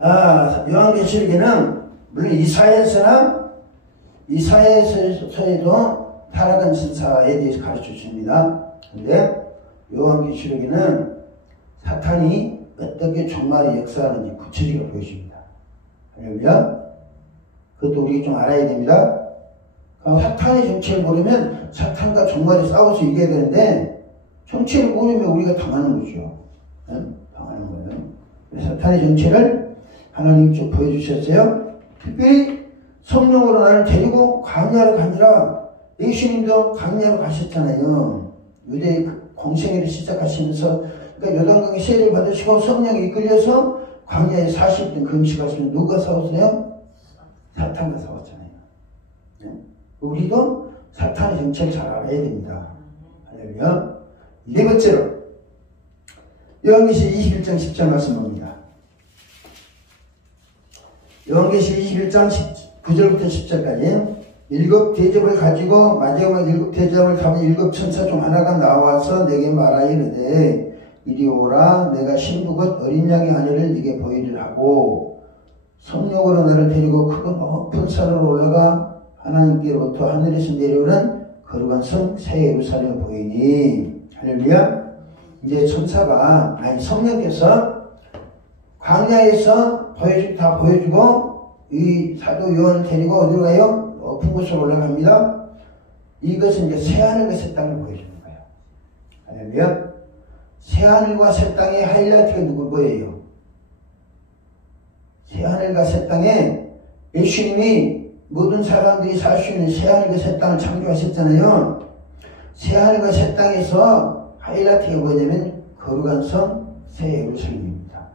요한계시록에는 물론 이사야서에도 타락한 천사에 대해서 가르쳐 줍니다. 근데 요한계시록에는 사탄이 어떻게 종말의 역사하는지 구체적으로 보여줍니다. 할렐루야. 그것도 우리가 좀 알아야 됩니다. 사탄의 정체를 모르면 사탄과 종말에 싸워서 이겨야 되는데 정체를 모르면 우리가 당하는 거죠. 당하는 거예요. 사탄의 정체를 하나님이 보여주셨어요. 특별히 성령으로 나를 데리고 광야로 가니라. 예수님도 광야로 가셨잖아요. 유대 공생애를 시작하시면서 그러니까 요단강의 세례를 받으시고 성령이 이끌려서 광야에 40년 금식하시면 누가 싸웠어요? 사탄과 싸웠잖아요. 네? 우리도 사탄의 정체를 잘 알아야 됩니다. 할렐루야. 네 번째로 요한계시록 21장 10절 말씀 봅니다. 요한계시록 21장 9절부터 10절까지 일곱 대접을 가지고 마지막 일곱 대접을 담은 일곱 천사 중 하나가 나와서 내게 말하이르되 이리 오라. 내가 신부곧 어린 양의 아내를 네게 보이리라 하고 성령으로 나를 데리고 크고 높은 산으로 올라가 하나님께로부터 하늘에서 내려오는 거룩한 성 새 예루살렘을 보이니. 할렐루야. 이제 천사가 성령께서 광야에서 다 보여주고 이 사도 요한을 데리고 어디로 가요? 높은 곳으로 올라갑니다. 이것은 이제 새하늘과 새 땅을 보여주는 거예요. 할렐루야. 새하늘과 새 땅의 하이라이트가 누구예요? 새하늘과 새 땅에 예수님이 모든 사람들이 살 수 있는 새하늘과 새 땅을 창조하셨잖아요. 새하늘과 새 땅에서 하이라이트가 뭐냐면 거룩한 성 새 예루살렘입니다.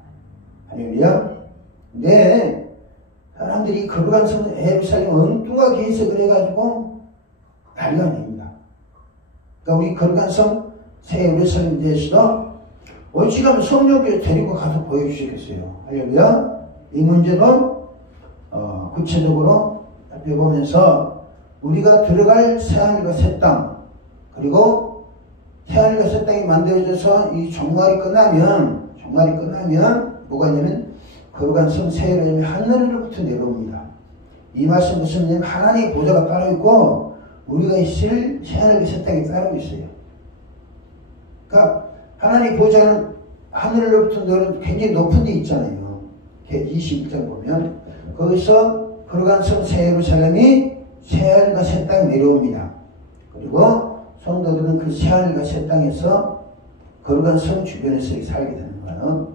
할렐루야. 근데 사람들이 거룩한 성 예루살렘 엉뚱하게 해석을 해가지고 난리가 납니다. 그러니까 우리 거룩한 성 새 예루살렘에 대해서도 오직하면 성령께서 데리고 가서 보여주시겠어요. 할렐루야. 이 문제도 구체적으로 살펴보면서 우리가 들어갈 새하늘과 새 땅, 그리고 새하늘과 새 땅이 만들어져서 이 종말이 끝나면 뭐가 있냐면 거룩한 성 새 예루살렘이 하늘로부터 내려옵니다. 이 말씀 무슨 말이냐면 하나님의 보좌가 따로 있고 우리가 있을 새하늘과 새 땅이 따로 있어요. 그러니까 하나님의 보좌는 하늘로부터 내려오는 굉장히 높은 데 있잖아요. 21장 보면 거기서 거룩한 성 새 예루살렘이 새하늘과 새 땅에 내려옵니다. 그리고 성도들은 그 새하늘과 새 땅에서 거룩한 성 주변에서 살게 되는 거예요.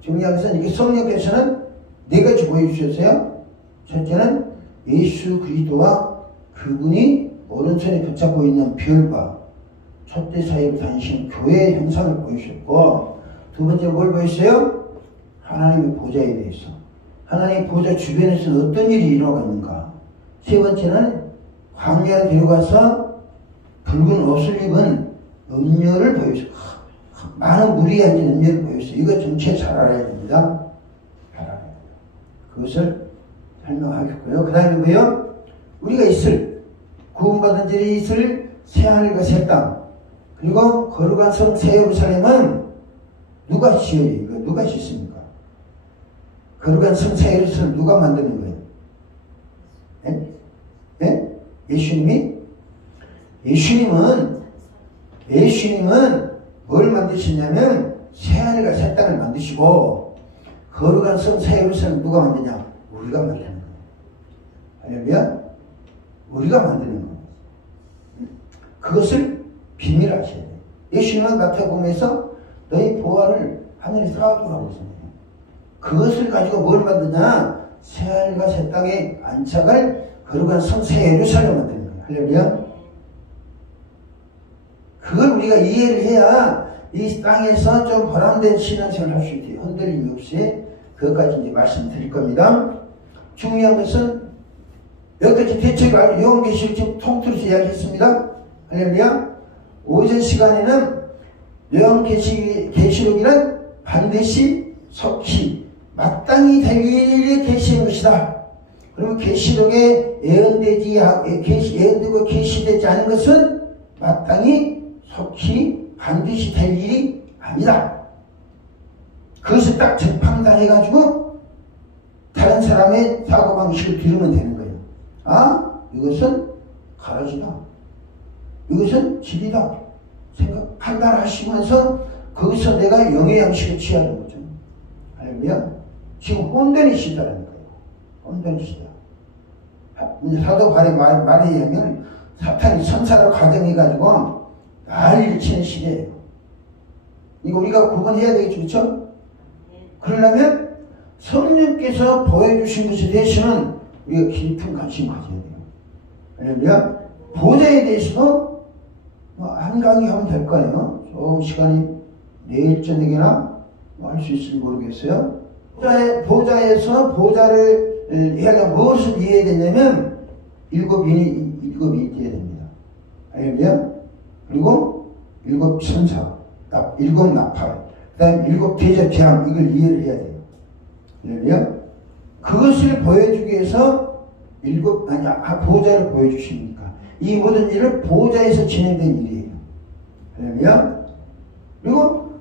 중요한 것은 이게 성령께서는 네 가지 보여주셨어요. 첫째는 예수 그리스도와 그분이 오른손에 붙잡고 있는 별과 촛대 사이로 다니시는 교회의 형상을 보여주셨고, 두 번째 뭘 보였어요? 하나님의 보좌에 대해서. 하나님의 보좌 주변에서는 어떤 일이 일어나고 있는가. 세 번째는 광야로 데려가서 붉은 옷을 입은 음녀를 보여줬어요. 많은 물이 앉은 음녀를 보여줬어요. 이거 전체 잘 알아야 됩니다. 잘 알아야 돼요. 그것을 설명하겠고요. 그 다음에 뭐요? 우리가 구원받은 자들이 있을 새하늘과 새 땅, 그리고 거룩한 성 새 예루살렘은 누가 지어요? 이거 누가 짓습니까? 거룩한 성 새 예루살렘 누가 만드는 거예요? 네? 네? 예수님은 뭘 만드시냐면 새하늘과 새 땅을 만드시고 거룩한 성 새 예루살렘 누가 만드냐? 우리가 만드는 거예요. 할렐루야? 우리가 만드는 거예요. 그것을 비밀하셔야 돼요. 예수님은 마태복음에서 너희 보화를 하늘에 쌓아두라고 했습니다. 그것을 가지고 뭘 만드냐? 새하늘과 새 땅에 안착할 거룩한 성 새 예루살렘을 만드는 거예요. 할렐루야. 그걸 우리가 이해를 해야 이 땅에서 좀 보람된 신앙생활을 할 수 있대요. 흔들림이 없이. 그것까지 이제 말씀드릴 겁니다. 중요한 것은 여기까지 대책을 알고 요한계시록 지금 통틀어서 이야기했습니다. 할렐루야. 오전 시간에는 요한계시록이란 반드시 속히 마땅히 될 일을 계시는 것이다. 그러면 계시록에 예언되고 계시되지 않은 것은 마땅히 속히 반드시 될 일이 아니다. 그것을 딱 재판단해가지고 사람의 사고방식을 들으면 되는 거예요. 아, 이것은 가라지다. 이것은 진리다. 판단하시면서 거기서 내가 영의 양식을 취하는 거죠. 할렐루야. 지금 혼돈이 시다라는 거예요. 혼돈이 시다. 사도 바울의 말에 의하면 사탄이 천사를 가정해가지고 난리를 치는 시대예요. 이거 우리가 구분해야 되겠죠, 그렇죠? 그러려면 성령께서 보여주신 것에 대해서는 우리가 깊은 관심을 가져야 돼요. 할렐루야. 보좌에 대해서도 한 강의 하면 될 거예요. 조금 시간이 내일 저녁이나 할 수 있을지 모르겠어요. 보좌에서 보좌를 해야 무엇을 이해해야 되냐면 일곱이 있어야 됩니다. 할렐루야. 그리고 일곱 천사, 일곱 나팔, 그 다음에 일곱 대접 재앙, 이걸 이해를 해야 돼요. 할렐루야. 그것을 보여주기 위해서 보좌를 보여주십니까? 이 모든 일은 보좌에서 진행된 일이에요. 할렐루야. 그리고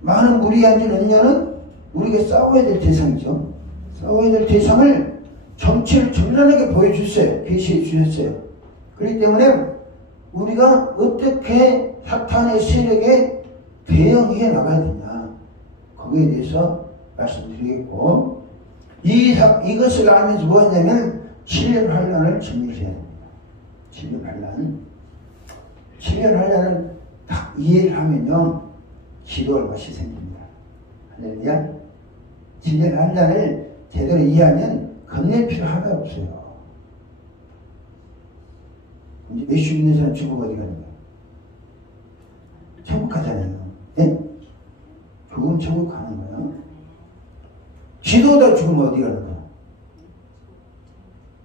많은 무리에 앉은 은녀는 우리가 싸워야 될 대상이죠. 싸워야 될 대상을 정체를 정연하게 보여주셨어요. 계시해 주셨어요. 그렇기 때문에 우리가 어떻게 사탄의 세력에 대응해 나가야 되냐, 거기에 대해서 말씀드리겠고, 이것을 알면서 뭐 했냐면 7년 환란을 정리해야 됩니다. 7년 환란. 7년 환란을 딱 이해를 하면요, 기도할 것이 생깁니다. 할렐루야. 7년 환란을 제대로 이해하면 겁낼 필요 하나도 없어요. 이제 예수 믿는 사람 죽으면 어디 가는 거예요? 천국 가잖아요. 네? 죽으면 천국 가는 거예요. 기도하다 죽으면 어디 가는 거예요?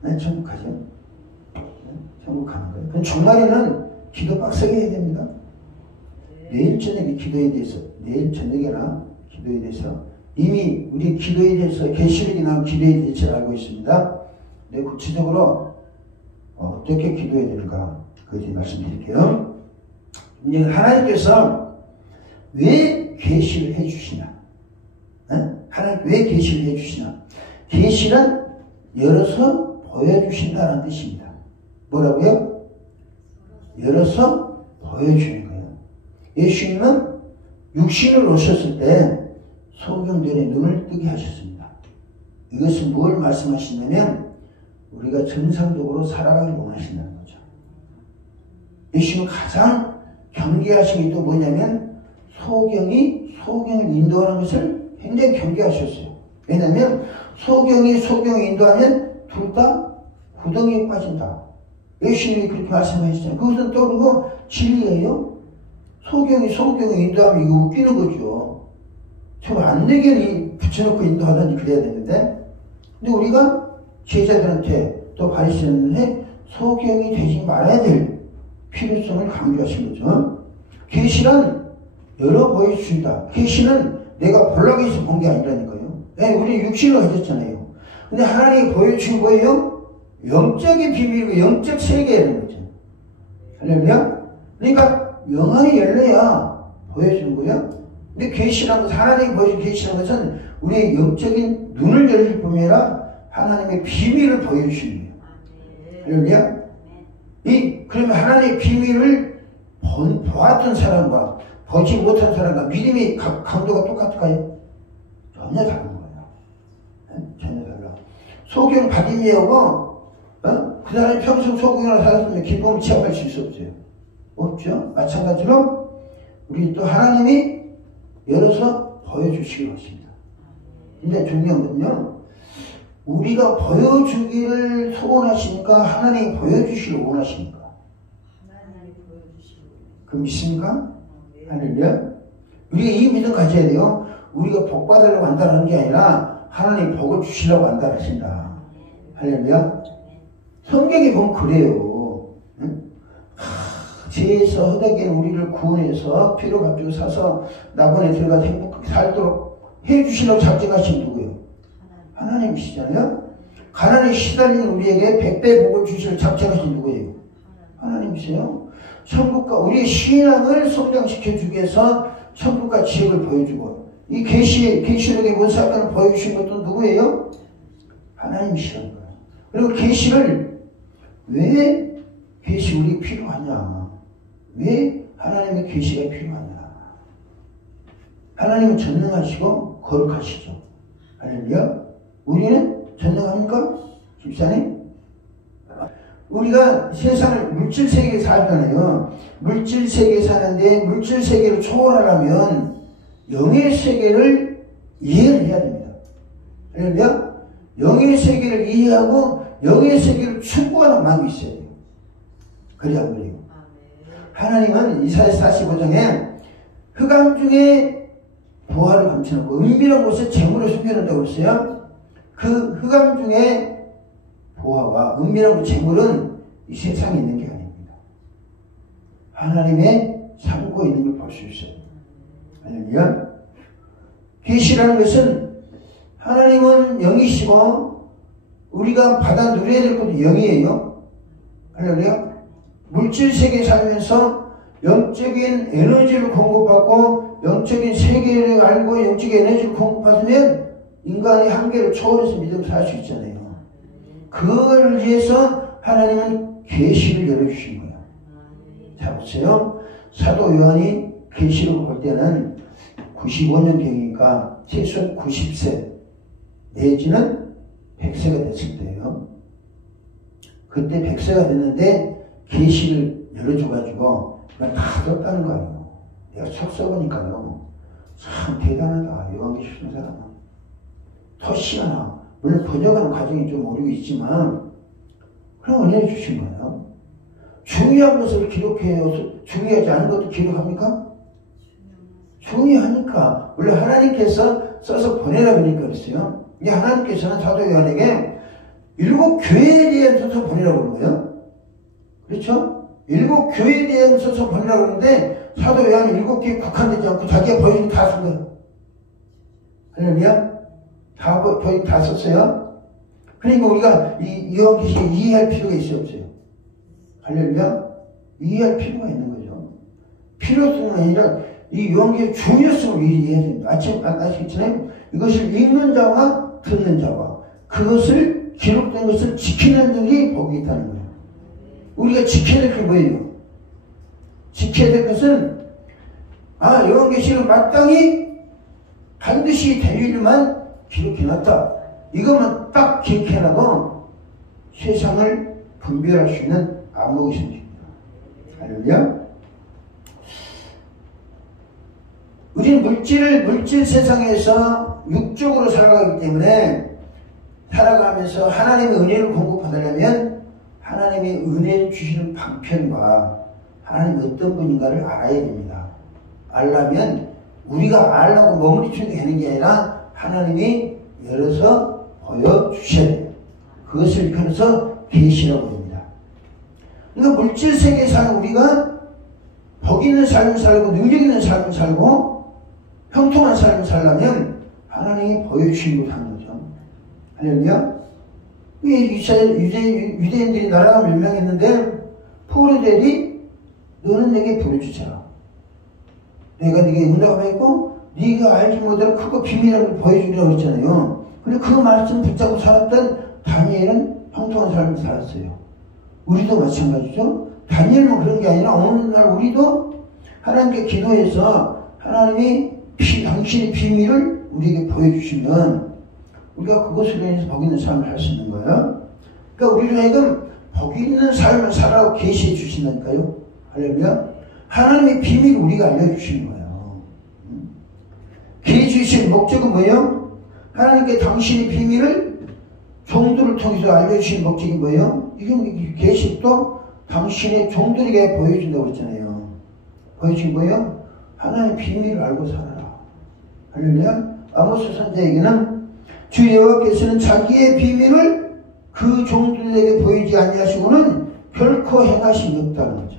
네, 천국 가죠. 네? 천국 가는 거예요. 그럼 주말에는 기도 빡세게 해야 됩니다. 내일 저녁에 기도에 대해서, 내일 저녁에나 기도에 대해서 이미 우리 기도에 대해서 계시록이 나온 기도에 대해서 알고 있습니다. 네, 구체적으로 어떻게 기도해야 되는가 그것에 말씀드릴게요. 이제 하나님께서 왜 계시를 해주시나? 하나님 왜 계시를 해주시나? 계시란 열어서 보여주신다는 뜻입니다. 뭐라고요? 열어서 보여주는 거예요. 예수님은 육신으로 오셨을 때 소경들의 눈을 뜨게 하셨습니다. 이것은 뭘 말씀하시냐면 우리가 정상적으로 살아가길 원하신다는 거죠. 예수님은 가장 경계하신 게 또 뭐냐면 소경을 인도하는 것을 굉장히 경계하셨어요. 왜냐하면 소경을 인도하면 둘 다 구덩이에 빠진다. 예수님이 그렇게 말씀하셨잖아요. 그것은 또 그거 진리예요. 소경을 인도하면 이거 웃기는 거죠. 저 안 되게 붙여놓고 인도하다니 그래야 되는데, 근데 우리가 제자들한테 또 바리새인들한테 소경이 되지 말아야 될 필요성을 강조하신 거죠. 계시란 열어 보여주신다. 계시는 내가 보려고 해서 본 게 아니라니까요. 네, 우리 육신을 가졌잖아요. 근데 하나님이 보여주신 거예요. 영적인 비밀이고 영적 세계라는 거죠. 할렐루야. 그러니까 영안이 열려야 보여주는 거예요. 근데 계시라는 것은, 하나님이 보여준 계시라는 것은 우리의 영적인 눈을 열릴 뿐만 아니라 하나님의 비밀을 보여주시는 거예요. 할렐루야. 그러면 하나님의 비밀을 보았던 사람과 보지 못한 사람과 믿음의 강도가 똑같을까요? 전혀 다른 거예요. 전혀 달라. 소경 바디메어고 그 사람이 평생 소경으로 살았으면 기쁨을 취합할 수 없어요. 없죠. 마찬가지로 우리 또 하나님이 열어서 보여주시기로 하십니다. 근데 중요한 건요, 우리가 보여주기를 소원하시니까 하나님이 보여주시기를 원하십니까? 하나님이 보여주시기를. 그 믿습니까? 할렐루야. 우리가 이 믿음 가져야 돼요. 우리가 복 받으려고 한다는 게 아니라 하나님 복을 주시려고 한다 하신다. 할렐루야. 성경에 보면 그래요. 죄에서 허덕에 우리를 구원해서 피로 값주고 사서 낙원에 들어가서 행복하게 살도록 해주시려고 작정하신 누구예요? 하나님이시잖아요. 가난에 시달리는 우리에게 100배 복을 주시려고 작정하신 누구예요? 하나님이세요. 천국과 우리의 신앙을 성장시켜주기 위해서 천국과 지역을 보여주고, 이 계시록의 원사건을 보여주신 것도 누구예요? 하나님이 싫어하는 거예요. 그리고 계시를 왜 계시 우리 필요하냐? 왜 하나님의 계시가 필요하냐? 하나님은 전능하시고 거룩하시죠. 할렐루야. 우리는 전능합니까? 집사님? 우리가 세상을 물질 세계에 살잖아요. 물질 세계에 사는데 물질 세계를 초월하려면 영의 세계를 이해를 해야 됩니다. 할렐루야. 영의 세계를 이해하고 영의 세계를 추구하는 마음이 있어야 돼요. 그래야 안 그래요. 하나님은 이사야 45장에 흑암 중에 보화를 감춰놓고 은밀한 곳에 재물을 숨겨놓는다고 했어요. 그 흑암 중에 보화와 은밀한 재물은 이 세상에 있는 게 아닙니다. 하나님의 삼고 있는 걸 볼 수 있어요. 할렐루야. 계시라는 것은 하나님은 영이시고 우리가 받아 누려야 될 것도 영이에요. 할렐루야. 물질 세계에 살면서 영적인 에너지를 공급받고 영적인 세계를 알고 영적인 에너지를 공급받으면 인간의 한계를 초월해서 믿음을 살 수 있잖아요. 그걸 위해서 하나님은 계시를 열어주신 거예요. 자 보세요. 사도 요한이 계시록을 볼 때는 95년경이니까 최소한 90세 내지는 100세가 됐을 때예요. 그때 100세가 됐는데 계시를 열어줘가지고 그냥 다 떴다는 거예요. 내가 책 써보니까요. 참 대단하다. 요한계시록 쓴 사람은. 더 희한하다. 물론 번역하는 과정이 좀 어려고 있지만 그럼 은혜를 주신 거예요. 중요한 것을 기록해요. 중요하지 않은 것도 기록합니까? 중요하니까. 물론 하나님께서 써서 보내라고 하니까 그랬어요. 이게 하나님께서는 사도 요한에게 7 교회에 대한 써서 보내라고 그런 거예요. 그렇죠? 7 교회에 대한 써서 보내라고 그러는데 사도 요한이 7교회에 국한되지 않고 자기가 보여준 다 쓴 거예요. 할렐루야. 다 썼어요. 그러니까 우리가 이 요한계시록 이해할 필요가 있어요, 없어요? 할렐루야. 이해할 필요가 있는 거죠. 필요성은 아니라 이 요한계시록 중요성을 이해해야 됩니다. 아시겠잖아요? 이것을 읽는 자와 듣는 자와 그것을 기록된 것을 지키는 자들이 복이 있다는 거예요. 우리가 지켜야 될 게 뭐예요? 지켜야 될 것은 요한계시록 마땅히 반드시 될 일만 기록해놨다. 이것만 딱 기록해놔도 세상을 분별할 수 있는 안목이 생깁니다. 할렐루야. 우리는 물질 세상에서 육적으로 살아가기 때문에 살아가면서 하나님의 은혜를 공급받으려면 하나님의 은혜 주시는 방편과 하나님이 어떤 분인가를 알아야 됩니다. 알려면 우리가 알라고 머무리치는 게 되는 게 아니라 하나님이 열어서 보여주셔야 돼요. 그것을 일컬어서 계시라고 합니다. 그러니까 물질 세계에 사는 우리가 복 있는 삶을 살고 능력 있는 삶을 살고 형통한 삶을 살려면 하나님이 보여주신 것 하는 거죠. 할렐루야. 유대인들이 나라가 멸망했는데 포로들이 너는 내게 보여주자. 내가 네게 응답하고 네가 알지 못하는 크고 비밀을 보여주리라고 했잖아요. 그리고 그 말씀 붙잡고 살았던 다니엘은 형통한 삶을 살았어요. 우리도 마찬가지죠. 다니엘은 그런 게 아니라 어느 날 우리도 하나님께 기도해서 하나님이 당신의 비밀을 우리에게 보여주시면 우리가 그것으로 인해서 복 있는 삶을 할 수 있는 거예요. 그러니까 우리로 하여금 복 있는 삶을 살아가고 계시해 주신다니까요. 할렐루야. 하나님의 비밀을 우리가 알려주시는 거예요. 계시해 주신 목적은 뭐예요? 하나님께 당신의 비밀을 종들을 통해서 알려주신 목적이 뭐예요? 이게 계시도 당신의 종들에게 보여준다고 그랬잖아요. 보여준 거예요? 하나님의 비밀을 알고 살아라. 할렐루야. 아모스 선지자에게는 주 여호와께서는 자기의 비밀을 그 종들에게 보이지 아니하시고는 결코 행하심이 없다는 거죠.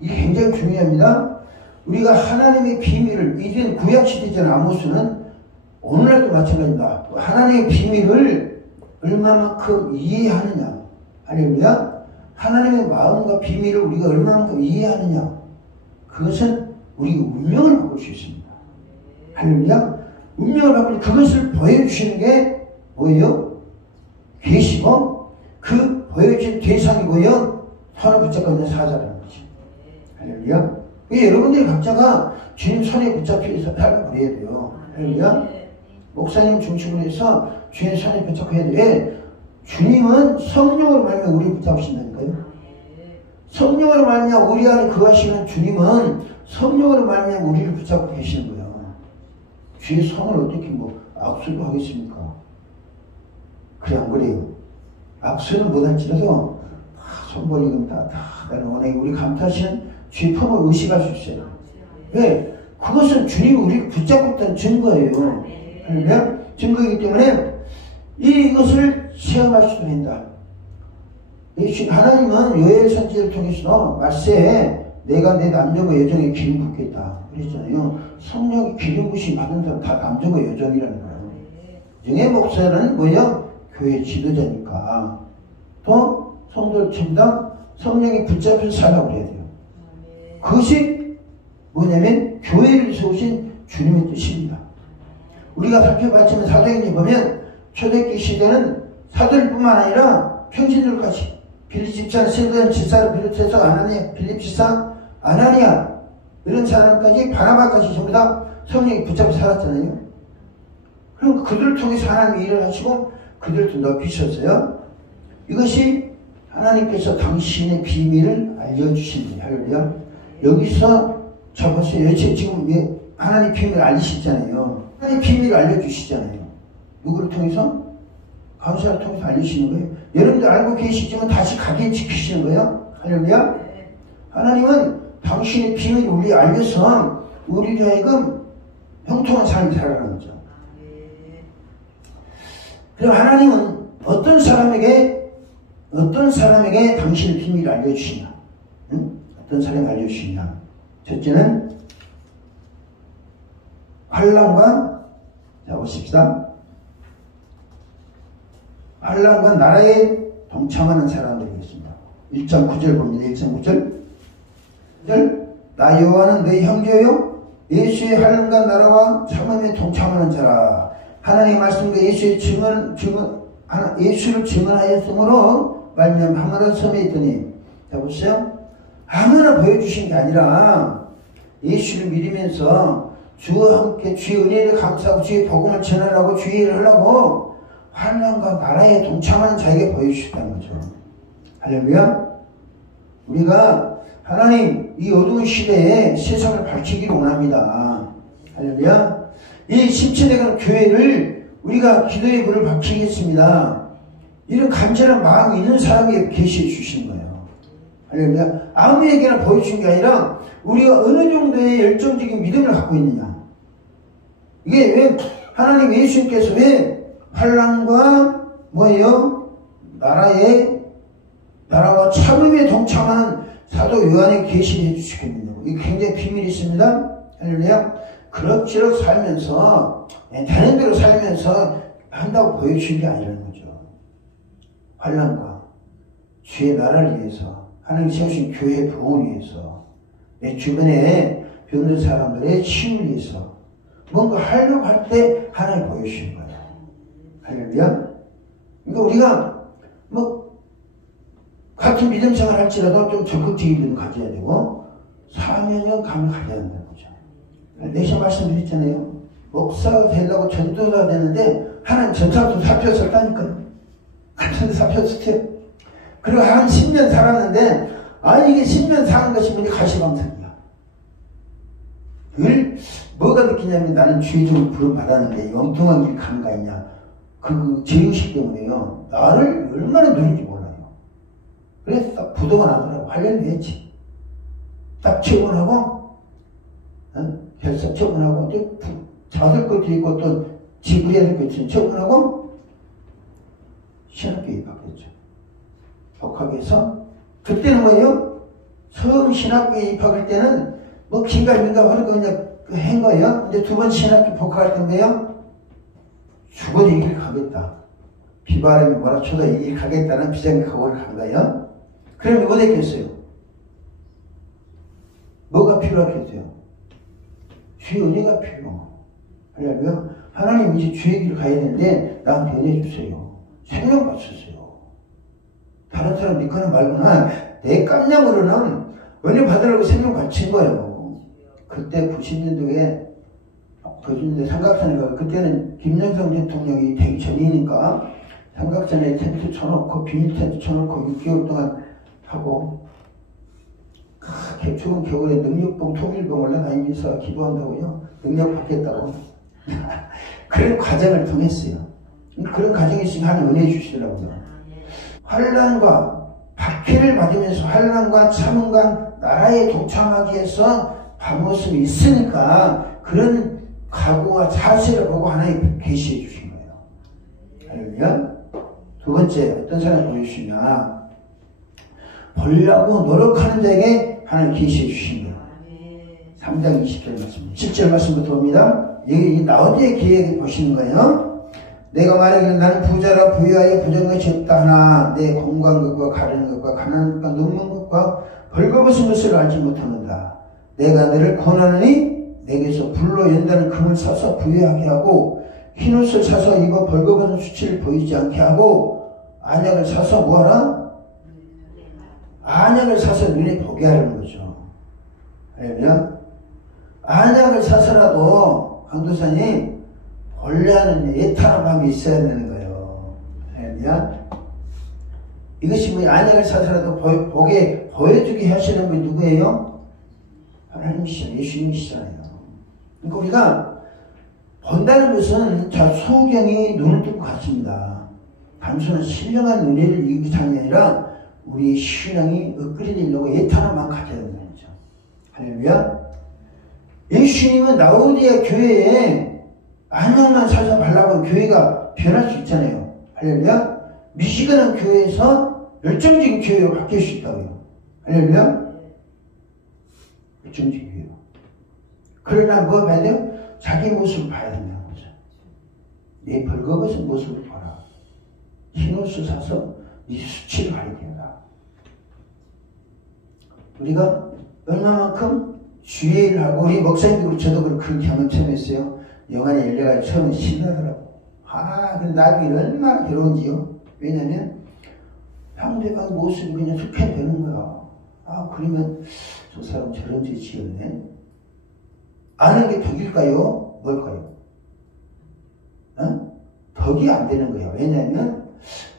이게 굉장히 중요합니다. 우리가 하나님의 비밀을, 이젠 구약시대잖아요. 아모스는 오늘날도 마찬가지입니다. 하나님의 비밀을 얼마만큼 이해하느냐. 할렐루야. 하나님의 마음과 비밀을 우리가 얼마만큼 이해하느냐. 그것은 우리 운명을 바꿀 수 있습니다. 할렐루야. 운명을 바꾸니 그것을 보여주시는 게 뭐예요? 계시고 그 보여진 대상이고요. 손을 붙잡고 있는 사자라는 거지. 할렐루야. 여러분들이 각자가 주님 손에 붙잡혀 살아야 돼요. 할렐루야. 목사님 중심으로 해서 주님 손에 붙잡고 해야 돼. 주님은 성령으로 말미암아 우리를 붙잡으신다니까요. 성령으로 말미암아 우리 안에 거하시는 주님은 성령으로 말미암아 우리를 붙잡고 계시는 거예요. 주의 손을 어떻게 악수도 하겠습니까? 그래 안 그래요? 악수는 못할지라도 손 벌리면 나는 원해 우리 감탄하시는 주의 품을 의식할 수 있어요. 왜? 그것은 주님이 우리를 붙잡고 있다는 증거예요. 할렐루야? 증거이기 때문에 이것을 체험할 수도 된다. 하나님은 요엘 선지자를 통해서 말세에 내가 내 남자와 여종의 기름 붓겠다 그랬잖아요. 성령의 기름 부심 받은 사람 다 남자와 여종이라는 거예요. 영의 목사는 뭐예요? 교회 지도자니까. 또 성도를 전부 성령이 붙잡혀서 살라고 그래야 돼요. 그것이 뭐냐면 교회를 세우신 주님의 뜻입니다. 우리가 살펴봤지만 사도행전에 보면 초대기 시대는 사도들뿐만 아니라 평신들까지 빌립 집사, 세도연 집사를 비롯해서 아나니아, 빌립 집사, 아나니아 이런 사람까지 바나바까지 전부 다 성령이 붙잡혀 살았잖아요. 그럼 그들을 통해서 하나님이 일을 하시고 그들을 또 높이셨어요. 이것이 하나님께서 당신의 비밀을 알려주신 거예요. 할렐루야. 여기서 저보세요. 지금 하나님 비밀을 알리시잖아요. 하나님 비밀을 알려주시잖아요. 누구를 통해서? 간사를 통해서 알려주시는 거예요. 여러분들 알고 계시지만 다시 가게 지키시는 거예요. 할렐루야. 하나님은 당신의 비밀을 우리 알려서 우리를 하여금 형통한 삶을 살아가는 거죠. 그럼 하나님은 어떤 사람에게 당신의 비밀을 알려주시냐? 응? 어떤 사람에게 알려주시냐? 첫째는 환난과 자 보십시다. 환난과 나라에 동참하는 사람들이겠습니다. 1장 9절 봅니다. 1장 9절 나 여호와는 너희 형제요 예수의 환난과 나라와 참음에 동참하는 자라. 하나님의 말씀과 예수를 증언하였으므로 말미암아 하늘은 섬에 있더니 자 보세요. 아무나 보여주신 게 아니라 예수를 믿으면서 주와 함께 주의 은혜를 감사하고 주의 복음을 전하라고 주의 일을 하려고 환난과 나라에 동참하는 자에게 보여주셨다는 거죠. 할렐루야. 우리가 하나님 이 어두운 시대에 세상을 밝히기를 원합니다. 할렐루야. 이 심취되는 교회를 우리가 기도의 불을 밝히겠습니다. 이런 간절한 마음이 있는 사람에게 계시해 주신 거예요. 할렐루야. 아무에게나 보여준 게 아니라 우리가 어느 정도의 열정적인 믿음을 갖고 있느냐. 이게 왜 하나님 예수님께서 왜 환난과 뭐예요? 나라와 참음에 동참하는 사도 요한에게 계시해 주시겠느냐고. 이게 굉장히 비밀이 있습니다. 할렐루야. 그럭저럭 살면서 되는 대로 살면서 한다고 보여주는 게 아니라는 거죠. 환난과 주의 나라를 위해서 하나님 세우신 교회의 부흥을 위해서 내 주변에 병든 사람들의 치유를 위해서 뭔가 하려고 할 때 하나님 보여주신 거예요. 할렐루야. 그러니까 우리가 같은 믿음 생활 할지라도 좀 적극적인 믿음 가져야 되고 사명을 감을 가져야 한다는 거죠. 내가 말씀드렸잖아요. 목사가 되려고 전도가 되는데 하나님 전사도 잡혔었다니까요. 같은 데 잡혔었대요. 그리고 한 10년 살았는데 이게 10년 사는 것이 뭐냐 가시방석이야. 늘 뭐가 느끼냐면 나는 주의적으로 부름받았는데 엉뚱한 길 가는 거 아니냐. 그 죄의식 때문에요. 나를 얼마나 누린지 몰라요. 그래서 딱 부도가 나더라고. 할렐루야 했지. 딱 체험하고 결사 처분하고 또 자들 것도 있고 또 지불해야 될 것도 있으면 처분하고 신학교에 입학했죠. 복학해서 해서 그때는 뭐예요? 처음 신학교에 입학할 때는 긴가민가 하는 거 그냥 한 거예요. 근데 두 번 신학교 복학할 때 뭐예요? 죽어도 이 길 가겠다. 비바람이 몰아쳐도 이 길 가겠다는 비장각오를 한 거예요. 그러면 뭐 됐겠어요? 뭐가 필요하겠어요? 주의 은혜가 필요. 할렐루야. 하나님 이제 주의 길을 가야 되는데 나한테 은혜 주세요. 생명 받으세요. 다른 사람 믿거나 말거나 내 깜냥으로는 은혜 받으려고 생명 바친 거예요. 그때 90년도에 삼각산에 가고 그때는 김영삼 대통령이 되기 전이니까 삼각산에 텐트 쳐놓고 비닐 텐트 쳐놓고 6개월 동안 하고 추운 겨울에 능력봉 통일봉 올라다니면서 기도한다고요. 능력 받겠다고. 그런 과정을 통했어요. 그런 과정이 있으면 하나님 은혜 주시더라고요. 환난과 박해를 받으면서 환난과 참음과 나라에 동참하기 위해서 밤모습이 있으니까 그런 각오와 자세를 보고 하나님 계시해 주신 거예요. 할렐루야. 두 번째 어떤 사람을 보여주시냐, 보려고 노력하는 자에게 하나님 계시해 주신 거예요. 3장 20절 말씀, 7절 말씀부터 봅니다. 여기 라오디의 기회에 보시는 거예요. 내가 말하기를 나는 부자라 부유하여 부정한 것이 없다 하나 내 공고한 것과 가르는 것과 가난한 것과 눈먼 것과 벌거벗은 것을 알지 못하는다. 내가 너를 권하느니 내게서 불로 연다는 금을 사서 부유하게 하고 흰옷을 사서 입어 벌거벗은 수치를 보이지 않게 하고 안약을 사서 뭐하라? 안약을 사서 눈에 보게 하는 거죠. 그러면 안약을 사서라도 강도사님 본래하는 애타는 마음이 있어야 되는 거예요. 그러면 이것이 뭐 안약을 사서라도 보여주게 하시는 분이 누구예요? 하나님이시잖아요. 예수님이시잖아요. 그러니까 우리가 본다는 것은 자 소경이 눈을 뜨고 갔습니다. 단순한 신령한 은혜를 얘기하는 게 아니라 우리 신앙이 엇그리려고 애타는 마음 가져야 된다는 거죠. 할렐루야. 예수님은 라오디아 교회에 안약만 사서 발라본 교회가 변할 수 있잖아요. 할렐루야. 미시간한 교회에서 열정적인 교회로 바뀔 수 있다고요. 할렐루야. 열정적인 교회로. 그러나 뭐 봐야 돼요? 자기 모습을 봐야 된다는 거죠. 내 벌거벗은 모습을 봐라. 흰옷을 사서 네 수치를 가리게 해라. 우리가 얼마만큼 주의 일을 하고, 우리 목사님도 저도 그렇게 한번 처음 했어요. 영안이 열려가 처음에 신나더라고. 근데 나중에 얼마나 괴로운지요. 왜냐면 상대방 모습이 그냥 좋게 되는 거야. 그러면 저 사람 저런 죄 지었네. 아는 게 덕일까요? 뭘까요? 덕이 안 되는 거예요. 왜냐면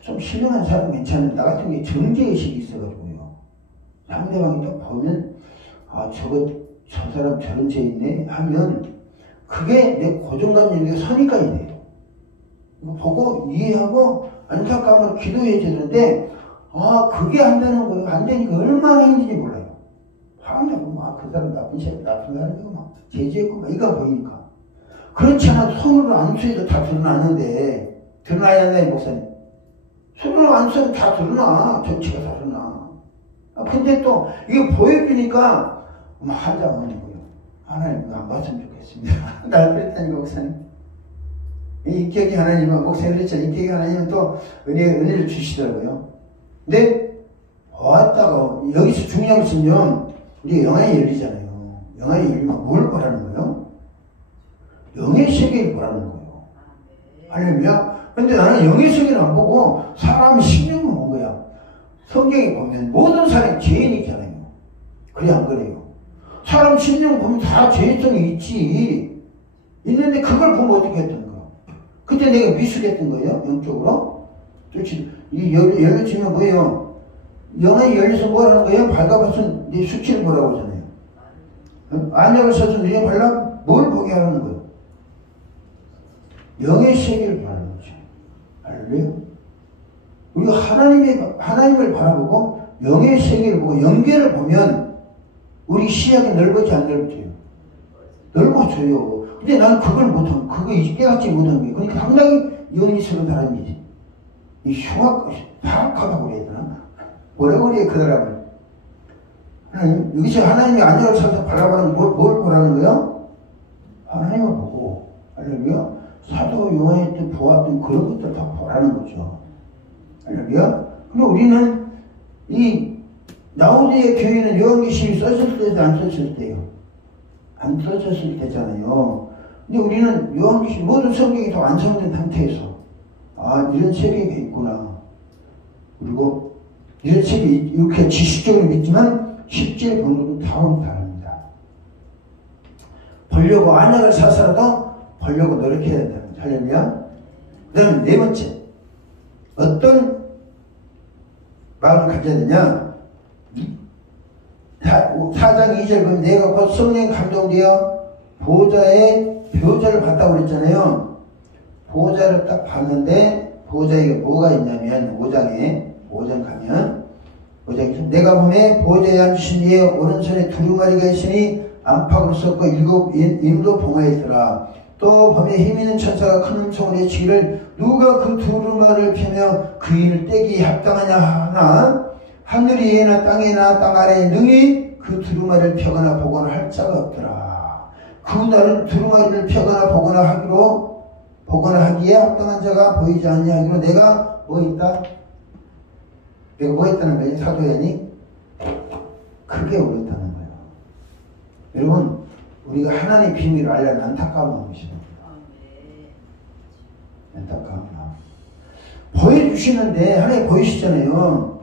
좀 신령한 사람 괜찮은데 나 같은 게 정죄의식이 있어가지고요. 상대방이 딱 보면 저 사람 저런 죄 있네 하면 그게 내 고정관념이 선입관이 돼요. 이거 보고 이해하고 안타까움을 기도해야 되는데 그게 안 되는 거예요. 안 되니까 얼마나 힘든지 몰라요. 화나고 그 사람 나쁜 사람이고 죄지었고 이거 보이니까. 그렇지 않아도 손으로 안수해도 다 드러나는데 드러나야 한다니 목사님. 손으로 안수해도 다 드러나. 전체가 다 드러나. 근데 또 이게 보여주니까 한장 오는 거예요. 하나님 안 봤으면 좋겠습니다. 나 그랬다니까 목사님. 인격이 하나님은 목사님 그랬죠. 인격이 하나님은 또 은혜를 주시더라고요. 근데 보았다가 여기서 중요한 것은요. 우리 영안이 열리잖아요. 영안이 열리면 뭘 보라는 거예요? 영의 세계를 보라는 거예요. 할렐루야. 근데 나는 영의 세계를 안 보고 사람의 심령을 본 거야. 성경에 보면 모든 사람이 죄인이 있잖아요. 그래 안 그래요? 사람 심령을 보면 다 죄성이 있지. 있는데 그걸 보면 어떻게 했던 거야? 그때 내가 미숙했던 거예요. 영적으로. 그렇지. 이 열려지면 뭐예요? 영안이 열려서 뭐라는 거예요? 밝아봤으면 네 수치를 보라고 하잖아요. 안약을 써서 눈에 발라 뭘 보게 하는 거예요? 영의 세계를 보라는 거죠. 할렐루야. 우리가 하나님을 바라보고 영의 세계를 보고 영계를 보면 우리 시야가 넓어지 안 넓어져요? 넓어져요. 근데 나는 그걸 못하고 그거 깨닫지 못한 거예요. 그러니까 상당히 영리스러운 사람이지. 이 흉악하다고 그래야 되나? 뭐라고 그래요 그 사람을? 여기서 하나님이 안약을 사서 바라보는 뭘 보라는 거예요? 하나님을 보고, 할렐루야. 사도 요한이 때 보았던 그런 것들 다 보라는 거죠. 할렐루야. 근데 우리는 이 라오디의 교회는 요한계시록이 썼을 때도 안 썼을 때요. 안 썼을 때잖아요. 근데 우리는 요한계시록 모든 성경이 다 완성된 상태에서 이런 세계가 있구나. 그리고 이런 세계 이렇게 지식적으로 믿지만 실제 보는 것도 다릅니다. 보려고 안약을 사서라도 보려고 노력해야 된다는 거죠. 할렐루야. 그 다음에 네 번째, 어떤 마음을 가져야 되냐? 4장 2절 보면 내가 곧 성령에 감동되어 보호자의 표절을 봤다고 그랬잖아요. 보호자를 딱 봤는데 보호자에게 뭐가 있냐면 5장 가면 내가 보매 보호자에 앉으신 이의 오른손에 두루마리가 있으니 안팎으로 섞고 7 임도 봉하였더라. 또 범에 힘있는 천사가 큰 음성으로 외치기를 누가 그 두루마리를 펴며 그 인을 떼기 합당하냐 하나 하늘 위에나 땅에나 땅 아래에 능히 그 두루마리를 펴거나 보거나 할 자가 없더라. 그 날은 두루마리를 펴거나 보거나 하기에 합당한 자가 보이지 않냐 하기로 내가 뭐 있다? 내가 뭐 했다는 거예요? 사도 요한이 크게 울었다는 거예요. 여러분, 우리가 하나님의 비밀을 알려는 안타까운 마음이십니다. 안타까운 마음. 보여주시는데 하나님 보이시잖아요.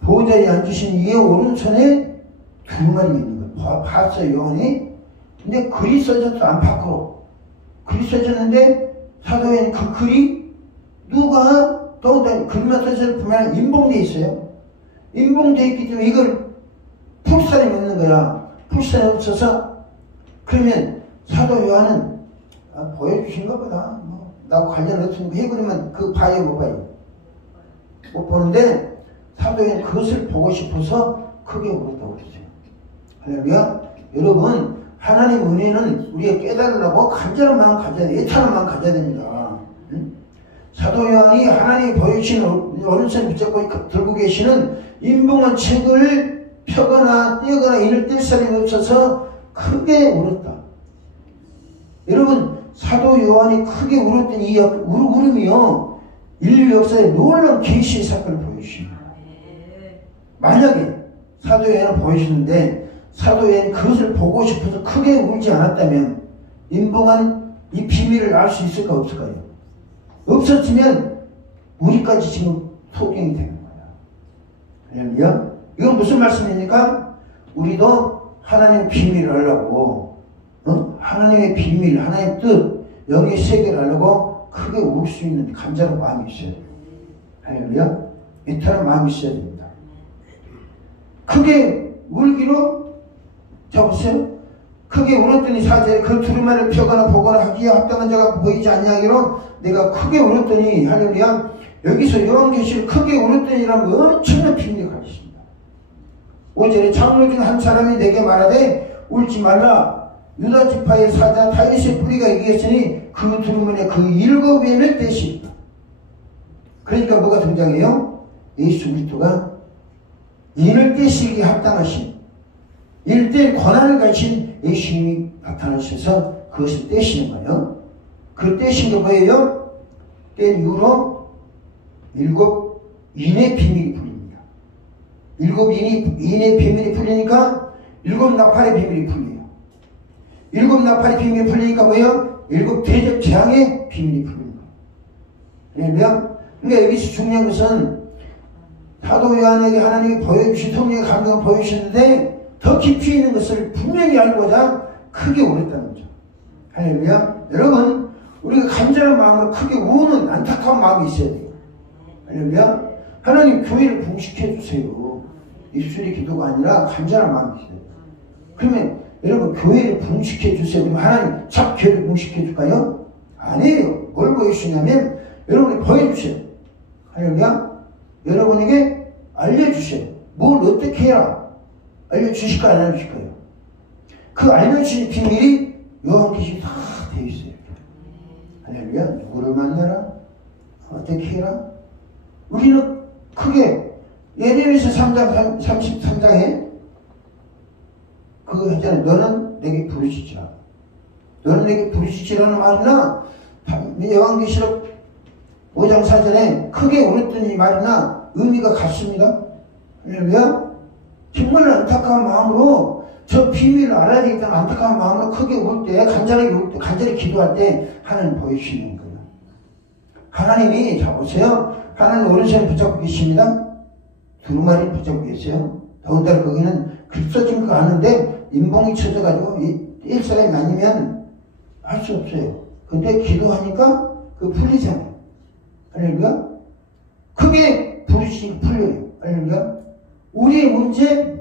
보호자에 앉으신 이의 오른손에 두루마리가 있는 거예요. 봤어요, 요한이. 근데 글이 써졌어, 안팎으로. 글이 써졌는데 사도 요한이 그 글이 누가 또 글만 써졌을 뿐만 아니라 인봉되어 있어요. 인봉되어 있기 때문에 이걸 풀 사람이 없는 거야. 풀 사람이 없어서 그러면 사도 요한은 보여주신가 보다. 나하고 관련 없으니까 해버리면 그 봐요, 못 봐요? 못 보는데 사도 요한은 그것을 보고 싶어서 크게 울었다고 그러죠. 할렐루야. 여러분, 하나님 은혜는 우리가 깨달으려고 간절한 마음 가져야 돼. 애타는 마음 가져야 됩니다. 응? 사도 요한이 하나님이 보여주신 오른손에 붙잡고 들고 계시는 인봉한 책을 펴거나 떼거나 인을 뗄 사람이 없어서 크게 울었다. 여러분, 사도 요한이 크게 울었던 이 울음이요, 인류 역사에 놀라운 계시의 사건을 보여주십니다. 만약에 사도 요한을 보여주는데 사도 요한이 그것을 보고 싶어서 크게 울지 않았다면 인봉한 이 비밀을 알 수 있을까 없을까요? 없었으면 우리까지 지금 소경이 되는 거야. 할렐루야. 이건 무슨 말씀입니까? 우리도 하나님의 비밀을 알려고, 하나님의 비밀, 하나님의 뜻, 영의 세계를 알려고 크게 울 수 있는 간절한 마음이 있어야 돼요. 할렐루야. 애타는 마음이 있어야 됩니다. 크게 울기로, 보세요. 크게 울었더니 4절에 그 두루마리를 펴거나 보거나 하기에 합당한 자가 보이지 아니하기로 내가 크게 울었더니, 할렐루야. 여기서 요한계시록 크게 울었더니라는 엄청난 비밀이 가르칩니다. 5절에 장로 중 한 사람이 내게 말하되 울지 말라. 유다 지파의 사자 다윗의 뿌리가 이겼으니 그 두루마리에 그 7인을 떼시리라. 그러니까 뭐가 등장해요? 예수 그리스도가 인을 떼시기에 합당하신, 인을 뗄 권한을 가진 예수님이 나타나셔서 그것을 떼시는 거예요. 그 떼신 게 뭐예요? 뗀 이후로 7인의 비밀이 풀립니다. 7인의 비밀이 풀리니까 7나팔의 비밀이 풀려요. 7나팔의 비밀이 풀리니까 뭐예요? 7 대접 재앙의 비밀이 풀립니다. 그러니까 여기서 중요한 것은 사도 요한에게 하나님이 보여주신 성령의 감동을 보여주셨는데 더 깊이 있는 것을 분명히 알고자 크게 울었다는 거죠. 할렐루야. 여러분, 우리가 간절한 마음으로 크게 우는 안타까운 마음이 있어야 돼요. 할렐루야. 하나님 교회를 봉식해 주세요. 입술의 기도가 아니라 간절한 마음이 있어야 돼요. 그러면 여러분, 교회를 봉식해 주세요. 그러면 하나님 참 교회를 봉식해 줄까요? 아니에요. 뭘 보여주시냐면 여러분이 보여주세요. 할렐루야. 여러분에게 알려주세요. 뭘 어떻게 해라. 알려주실까요? 안 알려주실까요? 그 알려주신 비밀이 요한계시록에 다 되어 있어요. 할렐루야. 누구를 만나라? 어떻게 해라? 우리는 크게 예레미야서 3장 33장에 그거 했잖아요. 너는 내게 부르짖으라. 너는 내게 부르짖으라는 말이나 요한계시록 5장 4절에 크게 울었더니 말이나 의미가 같습니다. 할렐루야. 정말 안타까운 마음으로 저 비밀을 알아야 되겠다는 안타까운 마음으로 크게 울 때, 간절하게 울 때, 간절히 기도할 때 하나님 보여주시는 거예요. 하나님이, 자 보세요. 하나님 오른손에 붙잡고 계십니다. 두루마리를 붙잡고 계세요. 더군다나 거기는 급서진 거 아는데 인봉이 쳐져가지고 뗄 사람이 아니면 할 수 없어요. 근데 기도하니까 그 풀리잖아요. 할렐루야? 그게 부르시고 풀려요. 할렐루야? 우리의 문제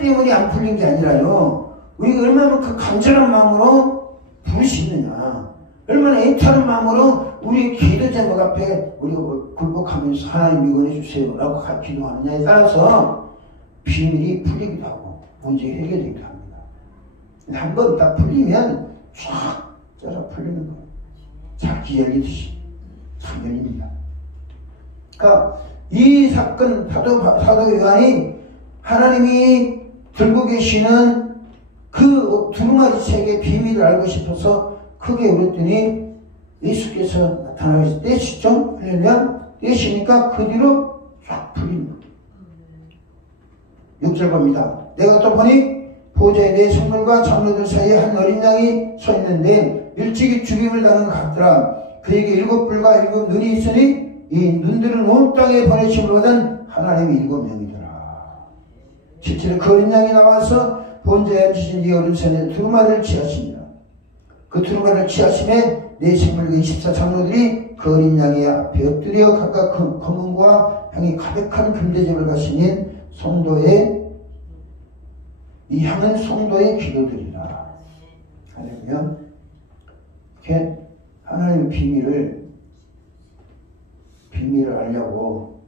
때문에 안 풀린 게 아니라요. 우리가 얼마나 그 간절한 마음으로 부를 수 있느냐. 얼마나 애타는 마음으로 우리의 기도 제목 앞에 우리가 굴복하면서 하나님 이원해 주세요 라고 기도하느냐에 따라서 비밀이 풀리기도 하고 문제가 해결되기도 합니다. 한 번 딱 풀리면 쫙 짜라 풀리는 거예요. 작기 열리듯이 참 열립니다. 그러니까 이 사건 사도 요한이 하나님이 들고 계시는 그 두루마리 책의 비밀을 알고 싶어서 크게 울었더니 예수께서 나타나셔서 떼시죠? 그러면 떼시니까 그 뒤로 쫙 풀립니다. 6절 봅니다. 내가 또 보니 보좌에 대해 성물과 장로들 사이에 한 어린 양이 서 있는데 일찍이 죽임을 당한 것 같더라. 그에게 7뿔과 7 눈이 있으니 이 눈들은 온 땅에 보내심을 받은 하나님의 7명이더라. 실제로 그 어린 양이 나와서 본자에 앉으신 이 오른손에 두루마리를 취하십니다. 그 두루마리를 취하심에 네 생물과 24장로들이 그 어린 양의 앞에 엎드려 각각 검은과 향이 가득한 금대접을 가시닌 성도의 이 향은 성도의 기도들이라. 할렐루야. 이렇게 하나님의 비밀을 알려고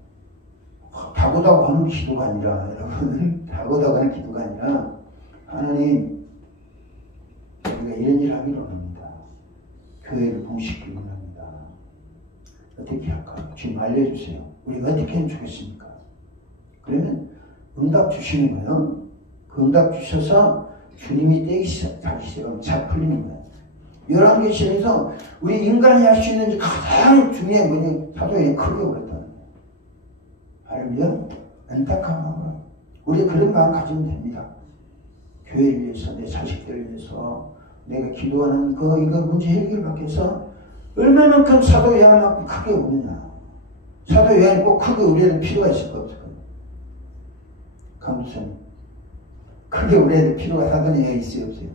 다고다고 하는 기도가 아니라, 여러분, 다고다고 하는 기도가 아니라, 하나님, 우리가 이런 일 하기로 합니다. 교회를 봉식기로 합니다. 어떻게 할까? 지금 알려주세요. 우리가 어떻게 하면 좋겠습니까? 그러면 응답 주시는 거예요. 그 응답 주셔서 주님이 떼기 시작하시면 잘 풀리는 거예요. 11계시에서 우리 인간이 할 수 있는 가장 중요한 뭐냐, 사도에 크게 오랬다는 거예요. 알면 안타까운 마음으로 우리가 그런 마음 가지면 됩니다. 교회를 위해서, 내 자식들을 위해서 내가 기도하는 이거 문제 해결을 받기 위해서 얼마만큼 사도 요한만큼 크게 오느냐. 사도 요한이 꼭 크게 우리에게 필요가 있을 것 같아요. 강두선 크게 우리에게 필요가 사도에 있어요, 없어요?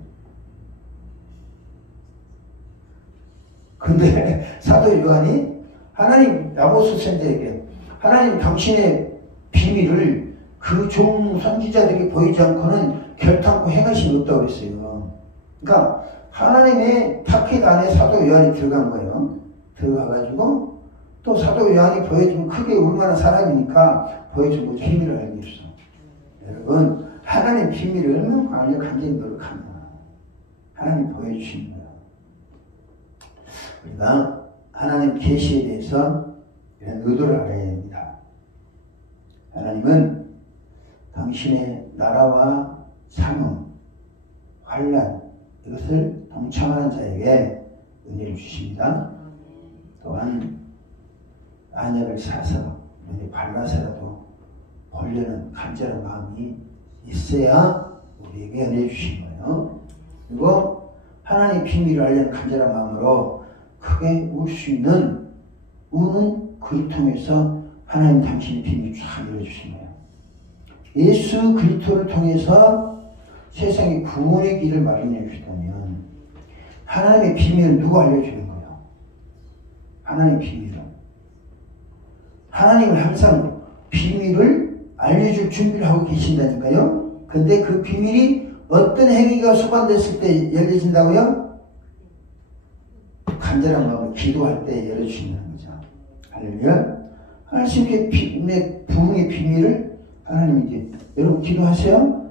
근데 사도 요한이 하나님 야고보 선생에게 하나님 당신의 비밀을 그 종 선지자들에게 보이지 않고는 결탄코 행하심이 없다고 그랬어요. 그러니까 하나님의 타켓 안에 사도 요한이 들어간 거예요. 들어가가지고 또 사도 요한이 보여주면 크게 울만한 사람이니까 보여준 거죠. 비밀을 알겠어. 여러분, 하나님 비밀을 얼마나 간절히 노력하나. 하나님 보여주시는 거예요. 우리가 하나님 계시에 대해서 이런 의도를 알아야 됩니다. 하나님은 당신의 나라와 상응, 환난 이것을 동참하는 자에게 은혜를 주십니다. 또한 안약을 사서 눈에 발라서라도 보려는 간절한 마음이 있어야 우리에게 은혜 주신 거예요. 그리고 하나님의 비밀을 알려는 간절한 마음으로 크게 울 수 있는 우는 그를 통해서 하나님 당신의 비밀을 쫙 열어주신 거예요. 예수 그리스도를 통해서 세상의 구원의 길을 마련해 주시다면 하나님의 비밀을 누가 알려주는 거예요? 하나님의 비밀을. 하나님은 항상 비밀을 알려줄 준비를 하고 계신다니까요. 근데 그 비밀이 어떤 행위가 수반됐을 때 열려진다고요? 간절한 마음으로 기도할 때 열어주신다는 거죠. 할렐루야. 하나님께 부흥의 비밀을 하나님 이제 여러분 기도하세요.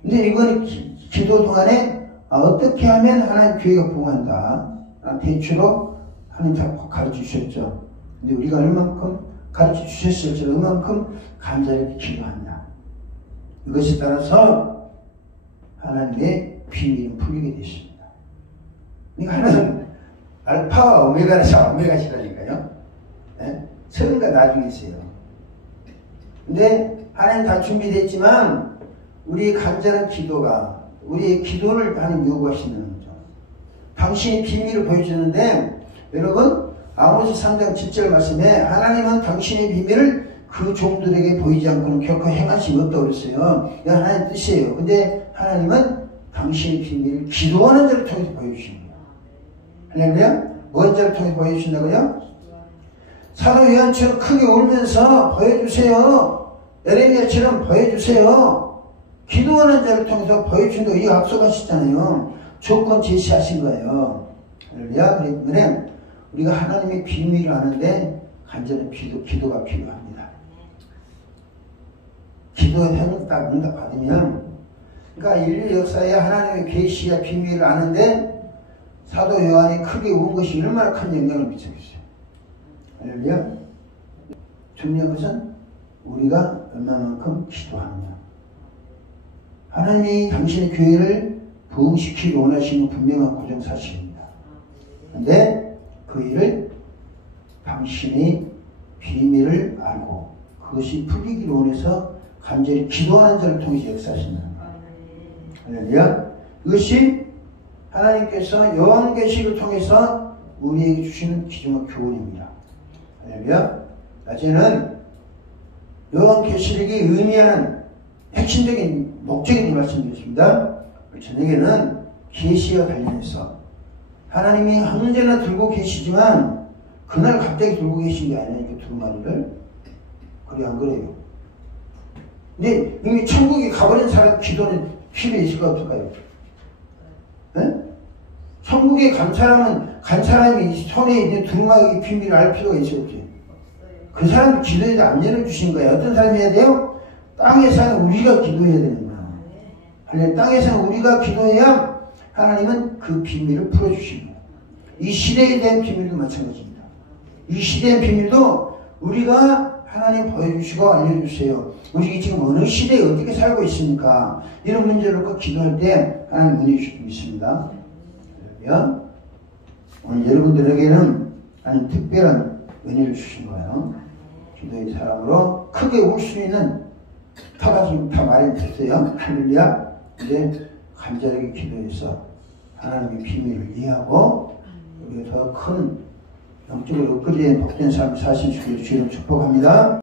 근데 이거는 기도 동안에 어떻게 하면 하나님 교회가 부흥한다. 대체로 하나님 다 가르쳐 주셨죠. 근데 우리가 얼만큼 가르쳐 주셨을지 얼만큼 간절히 기도하냐. 이것에 따라서 하나님의 비밀은 풀리게 되십니다. 그러니까 하나는 알파와 오메가시라니까요. 네? 처음과 나중에 있어요. 근데 하나님 다 준비됐지만 우리 간절한 기도가 우리의 기도를 하나님 요구하시는 거죠. 당신이 비밀을 보여주는데 여러분 아모스 3장 7절 말씀에 하나님은 당신의 비밀을 그 종들에게 보이지 않고는 결코 행하심이 없다고 그랬어요. 이게 하나님의 뜻이에요. 근데 하나님은 당신의 비밀을 기도하는 자를 통해서 보여주십니다. 할렐루야? 뭔 자를 통해서 보여주신다고요? 사도 요한처럼 크게 울면서 보여주세요. 에레미야처럼 보여주세요. 기도하는 자를 통해서 보여준다고 이 약속하셨잖아요. 조건 제시하신 거예요. 할렐루야? 그렇기 때문에 우리가 하나님의 비밀을 아는데 간절한 기도가 필요합니다. 기도의 응답 받으면, 그러니까 인류 역사에 하나님의 계시와 비밀을 아는데 사도 요한이 크게 운 것이 얼마나 큰 영향을 미쳤겠어요. 할렐루야. 중요한 것은 우리가 얼마만큼 기도하느냐. 하나님이 당신의 교회를 부흥시키기 원하시는 분명한 고정사실입니다. 그런데 그 일을 당신의 비밀을 알고 그것이 풀리기를 원해서 간절히 기도하는 자를 통해서 역사하신다는 거예요. 할렐루야. 이것이 하나님께서 요한계시를 통해서 우리에게 주시는 기중한 교훈입니다. 할렐루야. 낮에는 요한계시록이 의미하는 핵심적인 목적에 대해 말씀드렸습니다. 저녁에는 계시와 관련해서 하나님이 언제나 들고 계시지만 그날 갑자기 들고 계신 게 아니니까 두 마리를. 그래 안 그래요? 근데 이미 천국에 가버린 사람 기도는 필요 있을까 없을까요? 네? 천국에 간 사람이 손에 있는 두루마기 비밀을 알 필요가 있어요, 없어요? 그 사람도 기도해도 안 열어주신 거예요. 어떤 사람이 해야 돼요? 땅에 사는 우리가 기도해야 되는 거예요. 땅에 사는 우리가 기도해야 하나님은 그 비밀을 풀어주신 거예요. 이 시대에 대한 비밀도 마찬가지입니다. 이 시대의 비밀도 우리가 하나님 보여주시고 알려주세요. 우리 지금 어느 시대에 어떻게 살고 있습니까? 이런 문제를 놓고 기도할 때 하나님 은혜 주실 줄 믿습니다. 그러면 오늘 여러분들에게는 하나님 특별한 은혜를 주신 거예요. 기도의 사람으로 크게 울 수 있는 터가 지금 다 마련됐어요. 할렐루야. 근데 간절하게 기도해서 하나님의 비밀을 이해하고 우리가 더 큰 영적으로 끓이는 복된 삶을 사실 수 있기를 주님 축복합니다.